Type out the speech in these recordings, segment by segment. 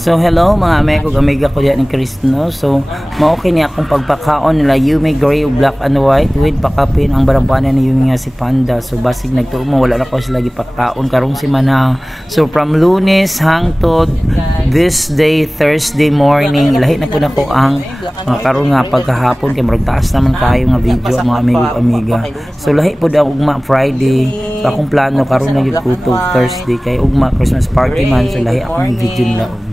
So hello mga amigo, amiga ko diyan ni Kristno. So mao kini akong pagpakaon nila Yumi gray ug black and white with pakapin ang barambanan ni Yumi nga si Panda. So basig nagtuo mo wala na ko sila gipakaon karong semana. So from Lunes hangtod this day Thursday morning lahi na po nako ang karon nga pagkahapon kay murag taas naman kayo nga video mga amigo amiga. So lahi po daw ugma Friday. So akong plano karon na gyud ko Thursday kay ugma Christmas party man so lahi akong video nila ugma.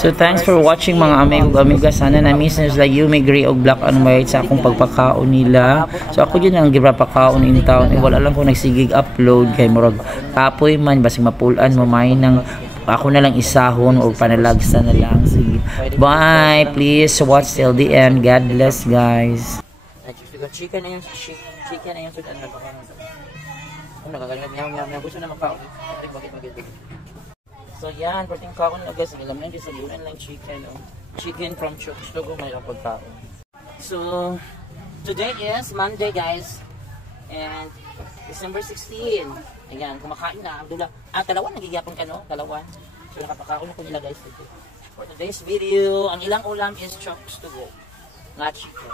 So thanks for watching mga amigo amiga. Sana na miss nyo sila Yumi gray og black and white sa akong pagpakaon nila. So ako yun ang gipapakaon in town. Wala lang ko nagsigig upload kay murag kapoy man basig mapulan mamay ng ako na lang isahon o panalagsa na lang. Sige. Bye. Please watch till the end. God bless guys. Chicken na yung chicken na yung sudan na baka. Ano nagagaling niya gusto na magkaon. Bakit. So yan, perting kaon na guys, alam na sa lunan lang chicken. Chicken from Chokes to go may pagkaon. So today is Monday guys. And December 16. Ayan, kumakain na. Abdullah. Talawan nagigapon ka no? Talawan. So nakapakaon ko nila guys today. For today's video, ang ilang ulam is Chokes to go. Not chicken.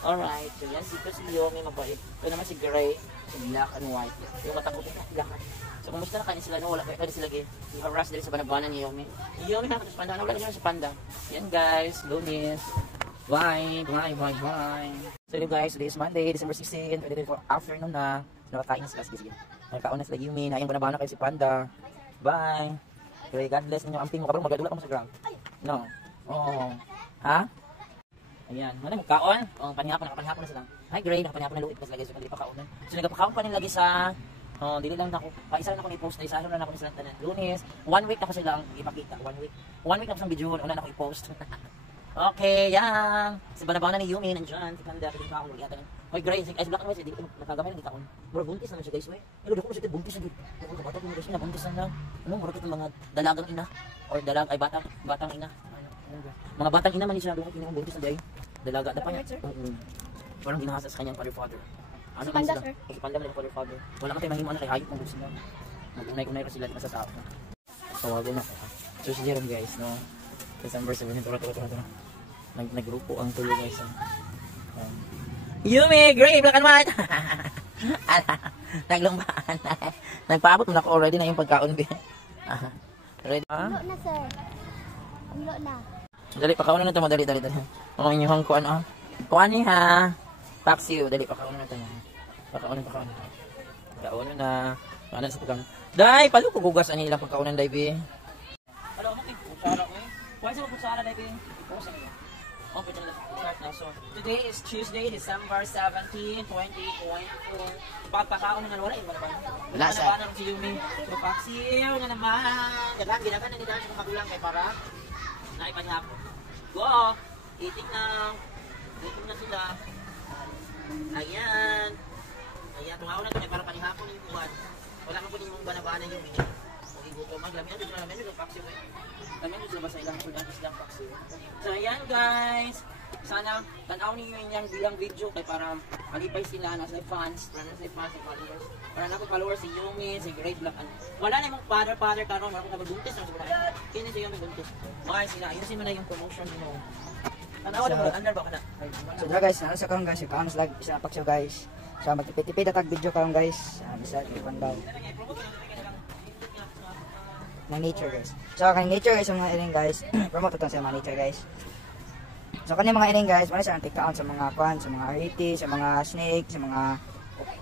Alright, so yan si Yomi mabait. Ito naman si Gray, si black and white. Yung matakot na lahat. So kumusta na kanin sila no? Wala pa sila i-harass dali sa banabanan ni Yomi. Yomi na sa panda, wala na sa panda. Yan guys, Lunes. Bye. So guys, today is Monday, December 16, 2024 afternoon na. Nakakain na sila, sige. Nakakaon na sila Yumi, na yung banabanan kayo si Panda. Bye. Okay, God bless ninyo. Amping mo karon magadula ka mo sa ground. No. Oh. Ha? Ayan, mana magkaon? Oh, panihapon na sila. Hi, Gray, nakapanihapon na luit mas lagi so kali pa kaunan. So nagapakaon pa nila lagi sa dili lang nako. Isa lang ako i-post na isa lang ako sila tanan. Lunes, 1 week na ko silang ipakita, 1 week. 1 week na ko sa video, una na ako i-post. Okay, yan. Si banabanan ni Yumi nandiyan, si Panda pili pa ako yata. Hoy, Gray, si black and white di nakagamay lang kaon. Mura buntis naman siya guys, we. Pero dako siya buntis na gid. Kung bata mo guys na buntis na lang. Ano, mura kita mga dalagang ina or batang ina. Mga batang ina man siya doon kini buntis na day. Dalaga dapat niya. Parang ginahasa sa kanyang father. Ano man sila? Panda man yung father. Wala man tayo mahimo na kay hayop ng gusto na. Mag-unay kasi sila sa tao. Tawagan na. So si Jerome guys, no. December 17 tura. Naggrupo ang tulo guys. Yumi, Gray, black and white. Naglumbaan. Nagpaabot mo na ko already na yung pagkaon. Ready? Ulo na sir. Ulo na. Dali, pakaon na ito. Dali. Ang inyong kuan kuan ni ha. Paksiw, dali, pakaon na ito. Pakaon na. Ano sa pagkaon? Day, palo ko gugas ani ilang pagkaonan day bi. Ano mo kay kutsara ko? Kuan sa kutsara day bi. Iposa niya. Okay, start na. So, today is Tuesday, December 17, 2024. Pagpakaon na wala ba? Wala sa. Ano si Yumi? So, paksiw na naman. Ginagan na nila sa magulang kay para naipanhapon. Go! Itik na. Itik na sila. Ayan. Tungaw na ito. Para panihapon yung buwan. Wala man po yung banabanan yung mini. Okay, buto. Maglamihan dito na namin yung paksiw. Lamihan dito ba sa ilang paksiw. So, ayan guys. Sana tanaw niyo yung bilang video kay para malipay sila na sa fans. Para na sa fans, sa followers. Para na ko followers si Yumi, si Great Black. Wala na yung father karon. Wala ko nabuntis na sa kini siya yung buntis. Okay sila, ayusin mo na yung promotion mo. Tanaw na under ba kana? So guys, nasa karon guys, kaon sa isa paksiw guys. So magtipid tag video karon guys. Bisa ipan daw. Na nature guys. So kay nature guys mga iring guys. Promote ito sa mga nature guys. So kanya mga iring guys, wala siya ang take-out sa mga kwan, sa mga ariti, sa mga snake, sa mga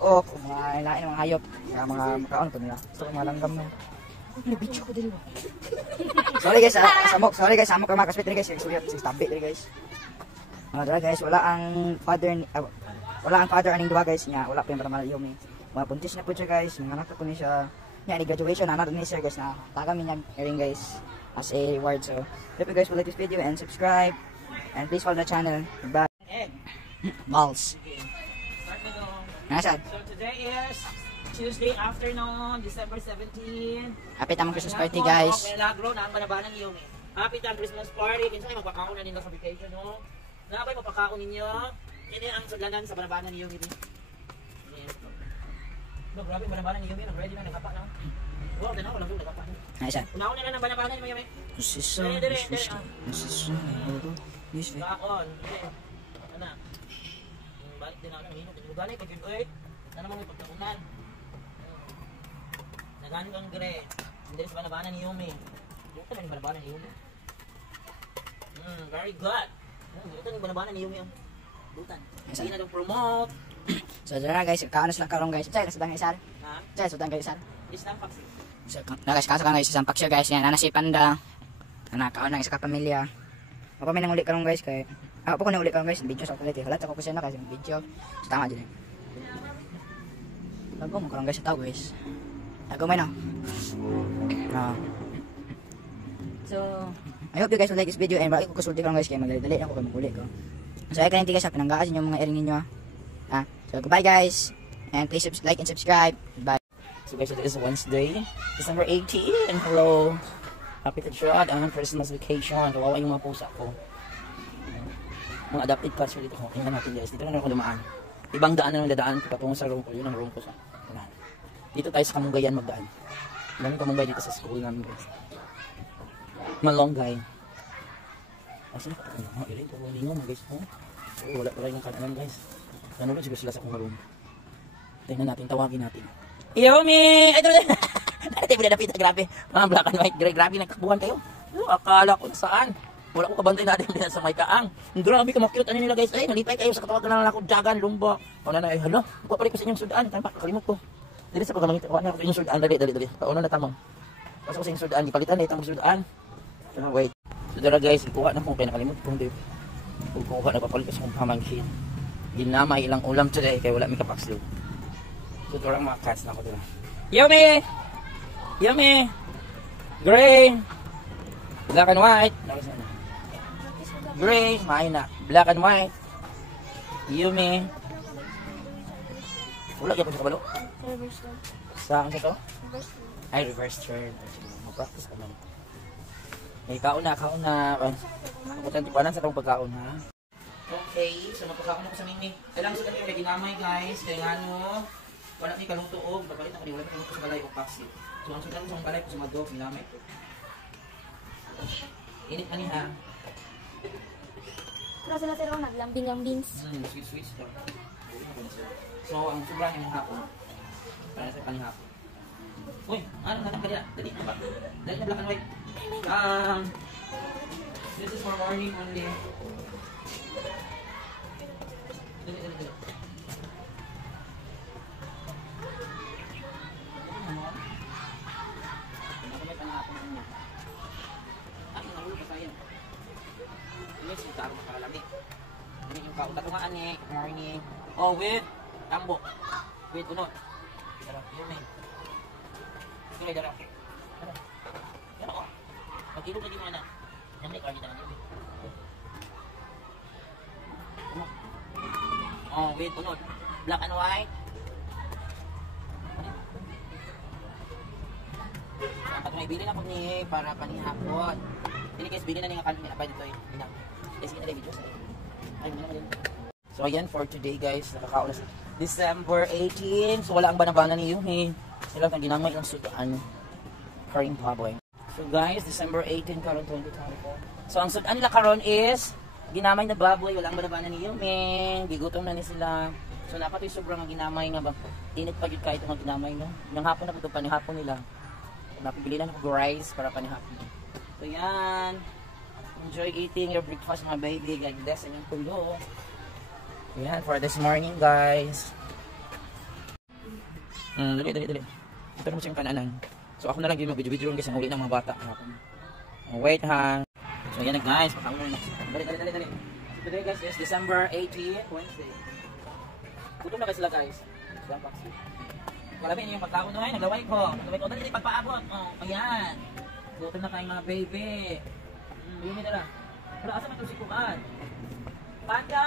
ok, mga lain mga hayop, sa mga makaon ko nila. So mga langgam na. Ano video ko dili ba? Sorry guys, samok ka mga kaspit guys, si tabi guys. Dala guys, wala ang father aning duha guys niya, wala pa yung para Yumi. Mga buntis na po siya guys, mga anak ko ni siya. Nya ni graduation na ni sir guys na tagamin niyang earring guys as a reward. So, hope you guys will like this video and subscribe. And please follow the channel. Bye. Balls. Nasaan? So today is Tuesday afternoon, December 17. Happy tamang Christmas party guys. Milagro na ang banabanan ni Yumi. Happy tamang Christmas party. Kinsa kayo magpakaon na nila sa vacation no? Na kayo magpakaon ninyo. Ini ang sudlanan sa banabanan ni Yumi. No, grabe banabanan ni Yumi. Ready na nakapa na. Wow, tanaw lang dun nagapa. Isa. Unaon na lang ng banabanan mo yami. Usisa. Usisa. Yes, fe. Kaon. Ana. Balik din ako ng hino. Lugalay pag yun oy. Sana mo may pagkaunan. Nagano kang gre. Hindi sa banabanan ni Yumi. Dito na yung banabanan ni Yumi. Very good. Dito na yung banabanan ni Yumi. Butan. Hindi na itong promote. So, dara guys, kaano sila karon guys. Say, sudan guys, sir. Ha? Say, sudan guys, sir. Isang paksi. So, na guys, kaso ka guys, isang paksyo guys. Yan, si Panda. Kaon ng isa ka pamilya. Ako may nanguli karon guys kay ako ko nanguli karon guys, video sa kulit. Halat ako kasi na kasi video. So, tama din. Bago mo karon guys sa tao guys. Ako may na. So, I hope you guys will like this video and balik ko kusulti karon guys kay magdali ako kay maguli ko. So, ay kanang tigas sa pinanggaasin yung mga airing ninyo. So, goodbye guys. And please like and subscribe. Bye. So guys, it is Wednesday, December 18. Hello. Happy to Chad and Christmas vacation. Kawawa yung mga pusa ko. Mga adopted cats dito. Tingnan natin guys. Dito na ako dumaan. Ibang daan na lang dadaan ko patungo sa room ko. Yun ang room ko sa. Dito tayo sa Kamunggayan magdaan. Daming Kamunggay dito sa school namin guys. Malonggay. Asa na ka ito? Mga irin. Hindi nga guys. Wala pa rin ng kananan guys. Ano rin siguro sila sa kong room. Tingnan natin. Tawagin natin. Yumi! Ay, dito! Dati mo na napita, grabe. Mga black and white, grabe nagkakbuhan kayo. Akala ko saan. Wala ko kabantay natin din sa may kaang. Grabe ka, cute. Ano nila guys? Ay, nalipay kayo sa katawagan na lang ako. Jagan, lumba. O na ay, hala. Kuha pa rin ko sa inyong sudaan. Tampak, kalimot ko. Dili sa pagkamangit. Kuha na ako sa inyong sudaan. Dali. Pauna na tamang. Pasok sa inyong sudaan. Ipalitan na itang sudaan. So, wait. So, dara guys, kuha na kung kaya nakalimot kong dip. Kuha na papalit sa kong pamangkin. Ginamay ilang ulam today kaya wala may kapakslo. So, ito lang mga cats na ako dito. Yummy! Yummy! Gray! Black and white. Gray. Mahin na. Black and white. Yummy. Wala kaya po sa kabalo? Reverse turn. Saan sa to? Reverse turn. Ay, reverse turn. Mag-practice ka naman. May kaon na. Kaputan tipanan sa itong pagkaon ha. Okay, so magpagkaon ako sa mingming. Kailangan sa kanila ginamay guys. Kaya nga no. Wala ni kalungtuog, babalit ako di wala ni sa balay o paksi. So ang sudan sa balay ko sa madog, nilamay ko. Init ani ha. Kasi na sila naglambing-lambing. Sweet to. So ang sobra ni hapon. Para sa panihapon. Uy, ano natang kaya? Dali na ba? Dali na black and white. This is for morning only. Dali. Ini yung kautatungaan ni morning. Oh, with tambok. With unod. Sarap yun eh. Kulay darap. Yan ako. Mag-ilog na di mga na. Yan na ikarnita na yun. Oh, with unod. Black and white. Pag may bili na po ni para panihapon. Hindi guys, bili na nga kami na pa dito eh. Guys, hindi na video sa ay, so ayan for today guys, nakakaon na December 18. So wala ang banabana ni Yumi. Sila ang ginamay ng sudaan. Karing baboy. So guys, December 18 karon 2024. So ang sudaan nila karon is ginamay na baboy, wala ang banabana ni Yumi. Gigutom na ni sila. So napatoy sobrang ginamay nga ba. Init pa gid kahit ang ginamay no. Yung hapon na ito panihapon nila. Napibili na ako rice para panihapon. So yan. Enjoy eating your breakfast mga baby. God bless and yung tulo. Yan for this morning guys. Dali. Ito naman siyang kananan. So ako na lang yung mag-video guys. Ang huli ng mga bata. Wait ha. So yan na guys. Pakauna na. Dali. So today guys is December 18, Wednesday. Gutom na kayo sila guys. Sila paksi. Marami niyo yung pagkaon no ay. Naglaway ko. Dali pagpaabot. Ayan. Gutom na kayong mga baby. Yumi na lang. Wala asa man ito si Kumaan. Panda!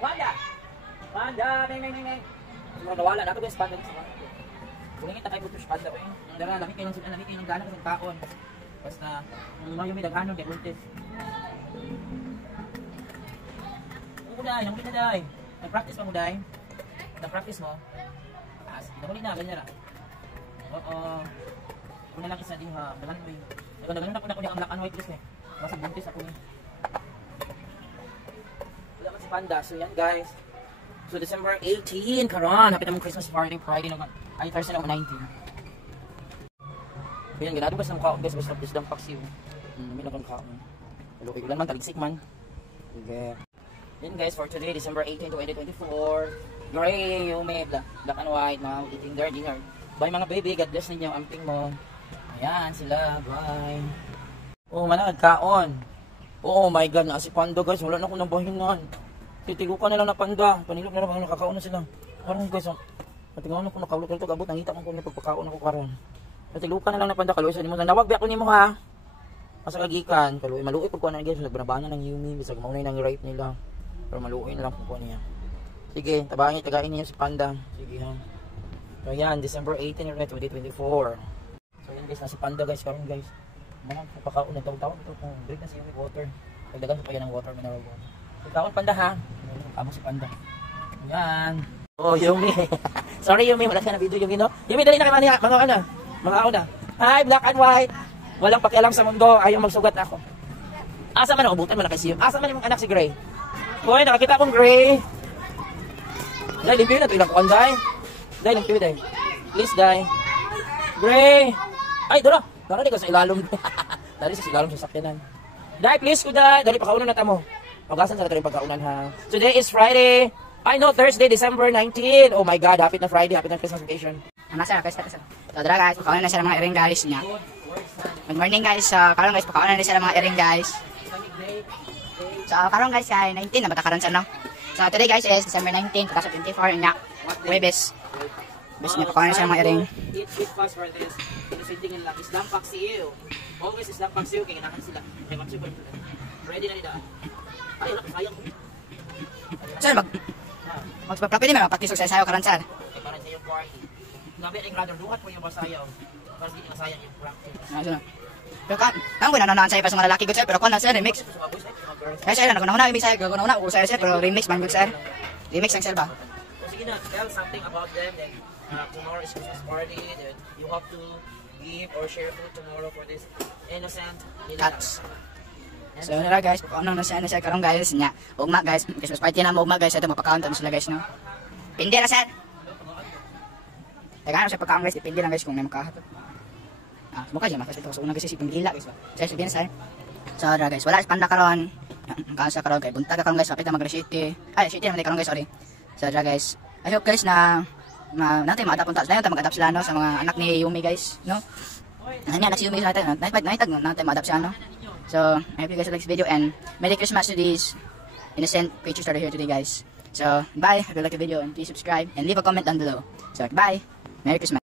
Meng. Nawala na ito guys, panda. Kumingin na kayo buto si panda ba yun. Dara, lamig kayo ng gana kasi taon. Basta, Yumi daghanon kay Curtis. Nang muli na day. Nag-practice pa mo day? Nag-practice mo? Nang muli na, ganyan na. Oo. Kung na lang isa din ha, dagan ko yun. Dagan na po na ko ang black and white dress eh. Kasi buntis ako eh. Wala man si Panda. So yan guys. So December 18, karon. Hapit namang Christmas party Friday naman. Ay, Thursday naman 19. Ayan, ganado ba sa mukhaon guys. Basta isdang paksiw. May naman kaon. Hello, kay ulan man, taligsik man. Okay. Yan guys, for today, December 18, 2024. Gray, Yume, black and white, mga eating their dinner. Bye mga baby, God bless ninyo, amping mo. Ayan sila, bye. Oh, managad kaon. Oh my God, na si Panda guys, wala na akong nabahinan. Titigukan na lang na Panda. Panilog na lang, nakakaon na sila. Parang guys, natingaw na ko nakawalok na ito, abot, nangita ko kung pagpakaon ako karon. Natigukan na lang na Panda, kaluoy sa nimo. Nawag ako nimo ha. Masa kagikan, kaluoy, maluoy pagkuhan na guys, nagbanabanan ng Yumi, bisa gumaunay ng rape nila. Pero maluoy na lang pagkuhan niya. Sige, tabangin, tagain niyo si Panda. Sige ha. So yan, December 18, 2024. So yan guys, nasi Panda guys, karon guys. Mga pagpakaon na tawag-tawag ito kung break na si Yumi water. Pagdagan pa yan ng water, mineral water. Pagkaon Panda ha. Kamo si Panda. Yan. Oh, Yumi. Sorry Yumi, wala ka na video Yumi no. Yumi, dali na kayo mga ano. Mga una. Hi, black and white. Walang pakialam sa mundo, ayaw magsugat na ako. Asa man ako, butan mo na kasi yun. Asa man yung anak si Gray? Hoy, nakakita akong Gray. Dahil, limpyo na ito ilang kuhan, Day. Dahil, limpyo, Day. Please, Day. Gray. Ay, dala. Dala di ka sa ilalong. Dali sa ilalong sa sakyanan. Day, please ko, Day. Dali, pakaunan na tamo. Pagasan sa natin yung pagkaunan, ha. Today is Friday. I know, Thursday, December 19. Oh my God, happy na Friday, happy na Christmas vacation. Ano sir, guys, so dara guys, pakaon na sila mga earring guys niya. Good morning guys, karon guys, pakaon na sila mga earring guys. So karon guys, kay 19 na bata karon sa no. So today guys is December 19, 2024 nya. Webes. Bes niya pakaon na sila mga earring. Eat fast for this. Sitting lang, Islam paksiw. Always Islam paksiw, kaya ganahan sila. May paksiw ba ito? Ready na nila. Ay, sayang ko. Sir, pwede man magpakisog sa sayo karon sir. Okay, karon sa yung party. Gabi ay grado duhat po yung basayaw. Kasi hindi nasayang yung practice. Pero ang ko nananahan sa'yo pa sa mga lalaki good sir, pero kung na sir, remix. Kaya sir, nakunahuna yung sa'yo, nakunahuna ko sir, pero remix man good sir. Remix ang sir ba? So sige na, tell something about them. Then, tomorrow is Christmas party. Then, you have to give or share food tomorrow for this innocent Cats. So nara guys, ano na siya karon guys nya. Ugma guys, Christmas party na mo ugma guys, ito mapakaon ta sila guys no. Pindi na sir. Tagaan sa pagkaon guys, depende lang guys kung may makahatod. Mukha dyan, kasi ito. So, unang kasi si Pindila guys. So, sabihin sir. So, guys, wala si Panda karon. Kaasa karon kay buntag karon guys, kapit na Magre City. Ay, City naman karon guys, sorry. So, guys, I hope guys na natin ma-adapt punta. Dayon ta mag-adapt sila no sa mga anak ni Yumi guys, no. Nanya na si Yumi natin, naitag natin ma-adapt siya no. So, I hope you guys like this video and Merry Christmas to these innocent creatures that are here today guys. So, bye. If you like the video and please subscribe and leave a comment down below. So, bye. Merry Christmas.